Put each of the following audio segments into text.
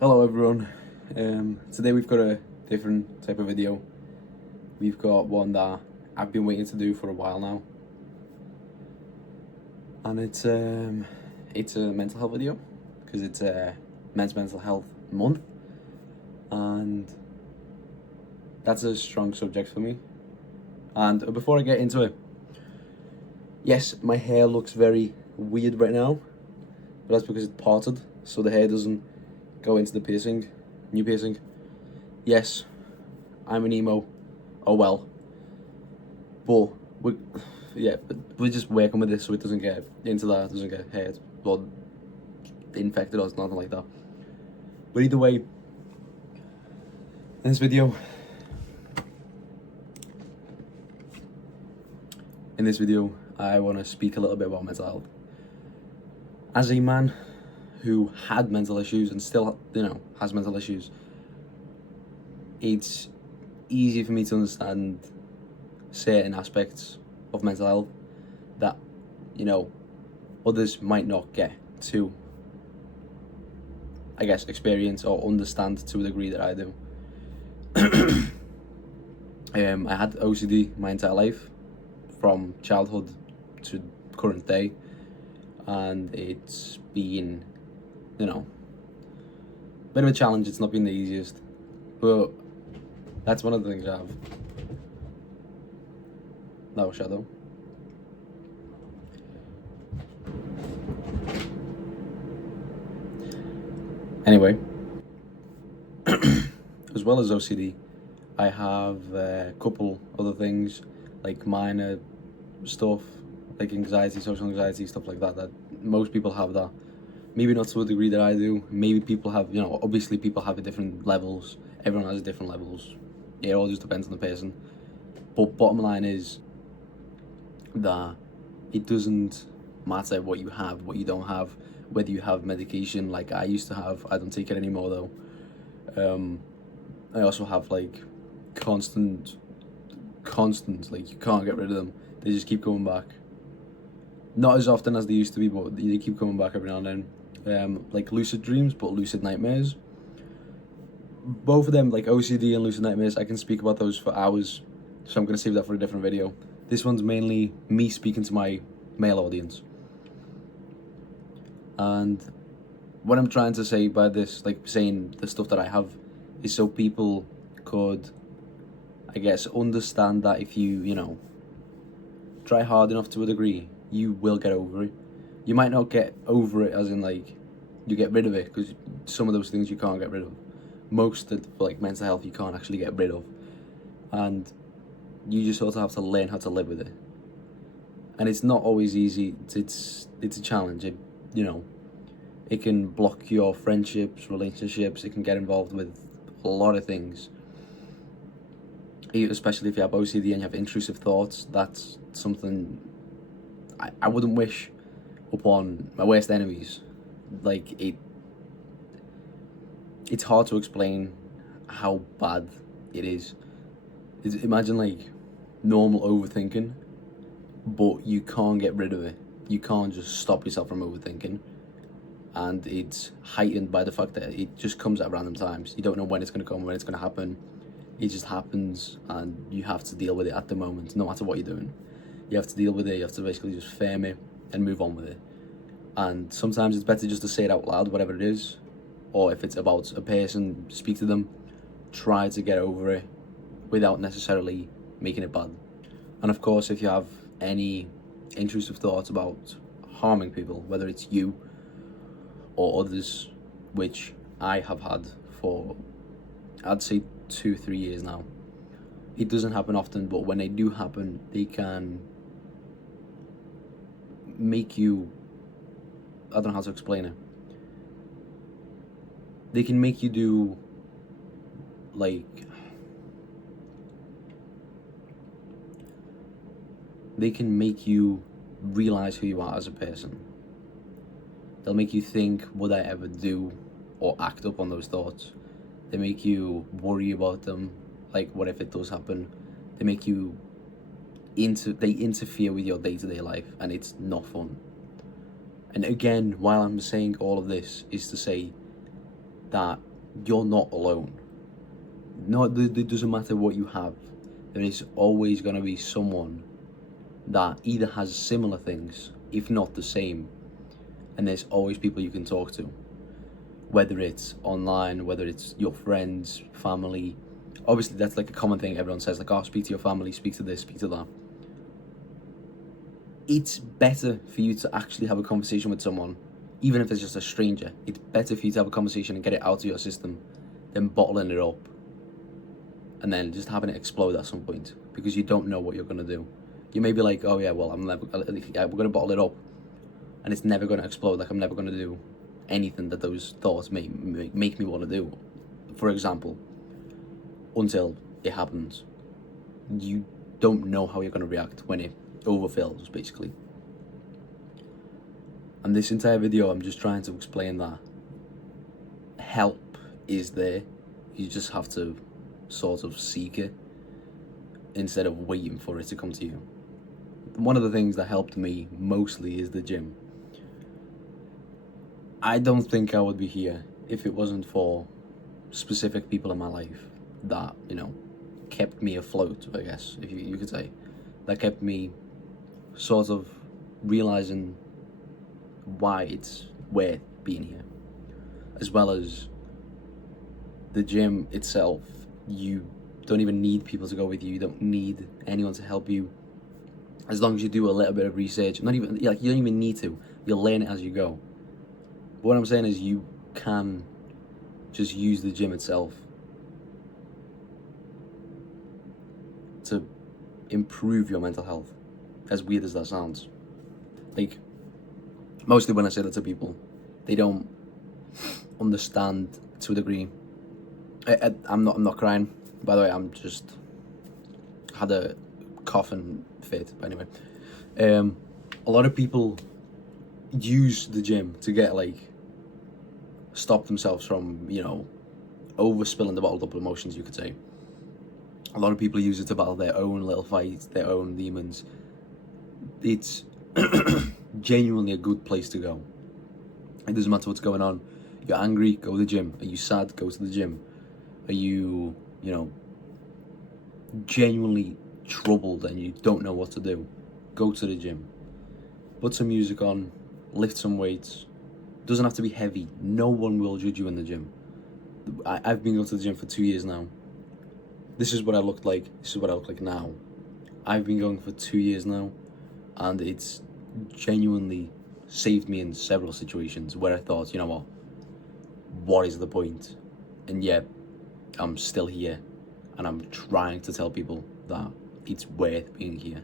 Hello everyone. Today we've got a different type of video. We've got one that I've been waiting to do for a while now, and it's a mental health video because it's Men's Mental Health Month, and that's a strong subject for me. And before I get into it, yes, my hair looks very weird right now, but that's because it's parted, so the hair doesn't go into the piercing, new piercing. Yes, I'm an emo. Oh well. But we're just working with this so it doesn't get into that, doesn't get hurt, blood infected or nothing like that. But either way, in this video, I want to speak a little bit about mental health. As a man who had mental issues and still, has mental issues, it's easy for me to understand certain aspects of mental health that, others might not get to, I guess, experience or understand to a degree that I do. I had OCD my entire life, from childhood to current day, and it's been, bit of a challenge. It's not been the easiest, but that's one of the things I have. No shadow. Anyway, as well as OCD, I have a couple other things, like minor stuff, like anxiety, social anxiety, stuff like that, that most people have that. Maybe not to a degree that I do. Maybe people have, obviously people have different levels. Everyone has different levels. It all just depends on the person. But bottom line is that it doesn't matter what you have, what you don't have, whether you have medication like I used to have. I don't take it anymore though. I also have like constant, like you can't get rid of them. They just keep coming back. Not as often as they used to be, but they keep coming back every now and then. Like lucid dreams, but lucid nightmares. Both of them, like OCD and lucid nightmares, I can speak about those for hours, so I'm going to save that for a different video. This one's mainly me speaking to my male audience. And what I'm trying to say by this, like saying the stuff that I have, is so people could, I guess, understand that if you, try hard enough to a degree, you will get over it. You might not get over it as in like you get rid of it, because some of those things you can't get rid of. Most of, like, mental health you can't actually get rid of, and you just sort of have to learn how to live with it. And it's not always easy. It's a challenge. It can block your friendships, relationships. It can get involved with a lot of things. Especially if you have OCD and you have intrusive thoughts, that's something I wouldn't wish upon my worst enemies. Like, it's hard to explain how bad it is. Imagine like normal overthinking, but you can't get rid of it. You can't just stop yourself from overthinking. And it's heightened by the fact that it just comes at random times. You don't know when it's going to come, when it's going to happen. It just happens, and you have to deal with it at the moment, no matter what you're doing. You have to deal with it. You have to basically just frame it and move on with it. And sometimes it's better just to say it out loud, whatever it is. Or if it's about a person, speak to them. Try to get over it without necessarily making it bad. And of course, if you have any intrusive thoughts about harming people, whether it's you or others, which I have had for, I'd say, 2-3 years now. It doesn't happen often, but when they do happen, they can make you, I don't know how to explain it. They can make you do, like, they can make you realize who you are as a person. They'll make you think, would I ever do or act up on those thoughts? They make you worry about them, like what if it does happen? They make you they interfere with your day-to-day life, and it's not fun. And again, while I'm saying all of this, is to say that you're not alone. No, it doesn't matter what you have. There is always going to be someone that either has similar things, if not the same, and there's always people you can talk to. Whether it's online, whether it's your friends, family. Obviously, that's like a common thing everyone says, like, oh, speak to your family, speak to this, speak to that. It's better for you to actually have a conversation with someone, even if it's just a stranger. It's better for you to have a conversation and get it out of your system than bottling it up and then just having it explode at some point, because you don't know what you're going to do. You may be like, oh yeah, well, we're going to bottle it up and it's never going to explode. Like, I'm never going to do anything that those thoughts make me want to do, for example, until it happens. You don't know how you're going to react when it overfills, basically. And this entire video, I'm just trying to explain that help is there. You just have to sort of seek it instead of waiting for it to come to you. One of the things that helped me mostly is the gym. I don't think I would be here if it wasn't for specific people in my life that, you know, kept me afloat, I guess, if you could say. That kept me sort of realizing why it's worth being here. As well as the gym itself, you don't even need people to go with you. You don't need anyone to help you. As long as you do a little bit of research, not even, like, you don't even need to. You'll learn it as you go. But what I'm saying is, you can just use the gym itself to improve your mental health, as weird as that sounds. Like, mostly when I say that to people, they don't understand to a degree. I'm not crying, by the way. I'm just had a coughing fit. Anyway, a lot of people use the gym to get, like, stop themselves from, you know, overspilling the bottled up emotions, you could say. A lot of people use it to battle their own little fights, their own demons. It's genuinely a good place to go. It doesn't matter what's going on. You're angry, go to the gym. Are you sad? Go to the gym. Are you, you know, genuinely troubled and you don't know what to do? Go to the gym. Put some music on, lift some weights. Doesn't have to be heavy. No one will judge you in the gym. I've been going to the gym for 2 years now. This is what I looked like. This is what I look like now. I've been going for 2 years now, and it's genuinely saved me in several situations where I thought, you know what is the point? And yet, I'm still here, and I'm trying to tell people that it's worth being here.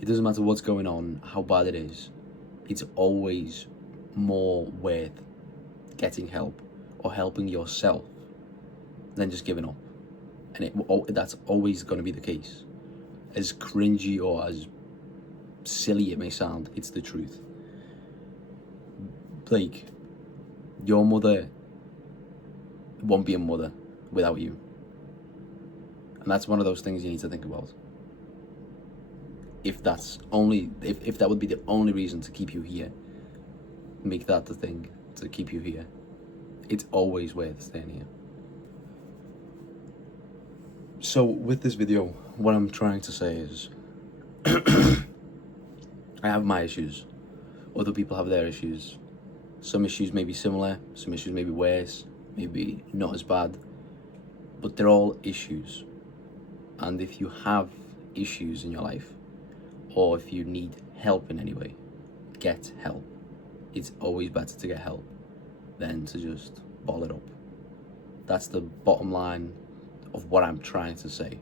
It doesn't matter what's going on, how bad it is. It's always more worth getting help or helping yourself than just giving up. And that's always going to be the case. As cringy or as silly it may sound, it's the truth. Like, your mother won't be a mother without you. And that's one of those things you need to think about. If that would be the only reason to keep you here, make that the thing to keep you here. It's always worth staying here. So with this video, what I'm trying to say is, I have my issues. Other people have their issues. Some issues may be similar, some issues may be worse, maybe not as bad, but they're all issues. And if you have issues in your life, or if you need help in any way, get help. It's always better to get help than to just ball it up. That's the bottom line of what I'm trying to say.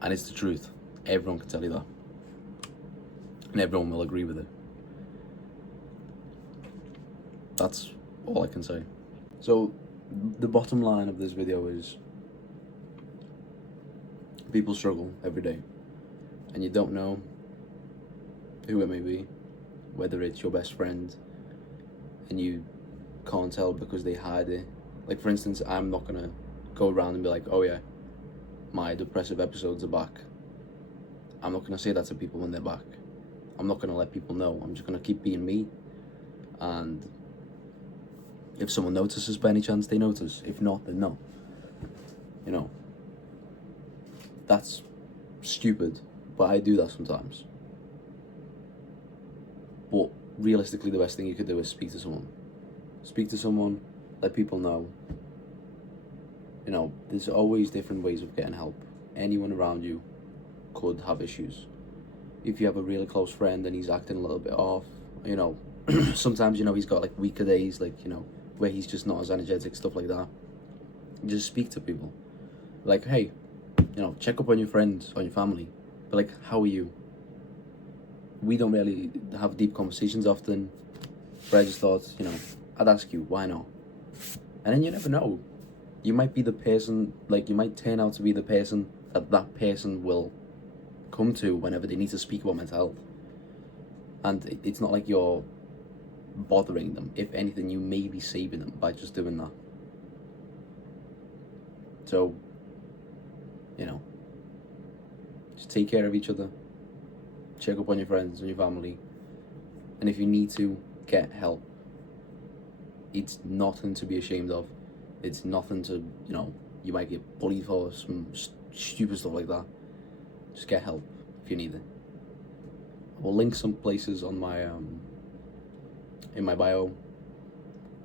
And it's the truth. Everyone can tell you that. And everyone will agree with it. That's all I can say. So, the bottom line of this video is, people struggle every day. And you don't know who it may be, whether it's your best friend, and you can't tell because they hide it. Like, for instance, I'm not gonna go around and be like, oh yeah, my depressive episodes are back. I'm not gonna say that to people when they're back. I'm not gonna let people know. I'm just gonna keep being me. And If someone notices by any chance, they notice. If not, then no. You know, that's stupid, but I do that sometimes. But realistically, the best thing you could do is speak to someone. Speak to someone, let people know. You know, there's always different ways of getting help. Anyone around you could have issues. If you have a really close friend and he's acting a little bit off, you know, sometimes, you know, he's got like weaker days, like, you know, where he's just not as energetic, stuff like that. Just speak to people. Like, hey, you know, check up on your friends, on your family. But like, how are you? We don't really have deep conversations often. But I just thought, you know, I'd ask you, why not? And then you never know. You might be the person, like, you might turn out to be the person that person will come to whenever they need to speak about mental health. And it's not like you're bothering them. If anything, you may be saving them by just doing that. So, you know, just take care of each other. Check up on your friends and your family. And if you need to, get help. It's nothing to be ashamed of. It's nothing to, you know, you might get bullied for some stupid stuff like that. Just get help if you need it. We'll link some places on my in my bio,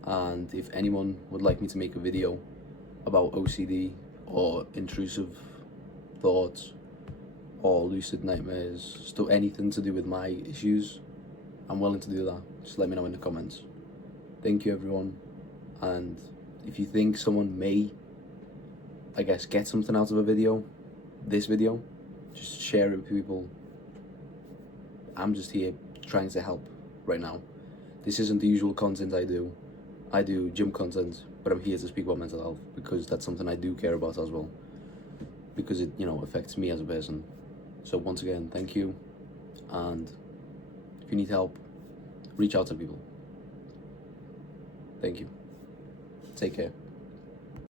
and if anyone would like me to make a video about OCD or intrusive thoughts or lucid nightmares, anything to do with my issues, I'm willing to do that. Just let me know in the comments. Thank you, everyone. And if you think someone may, I guess, get something out of this video, just share it with people. I'm just here trying to help right now. This isn't the usual content I do. I do gym content, but I'm here to speak about mental health because that's something I do care about as well. Because it, you know, affects me as a person. So once again, thank you. And if you need help, reach out to people. Thank you. Take care.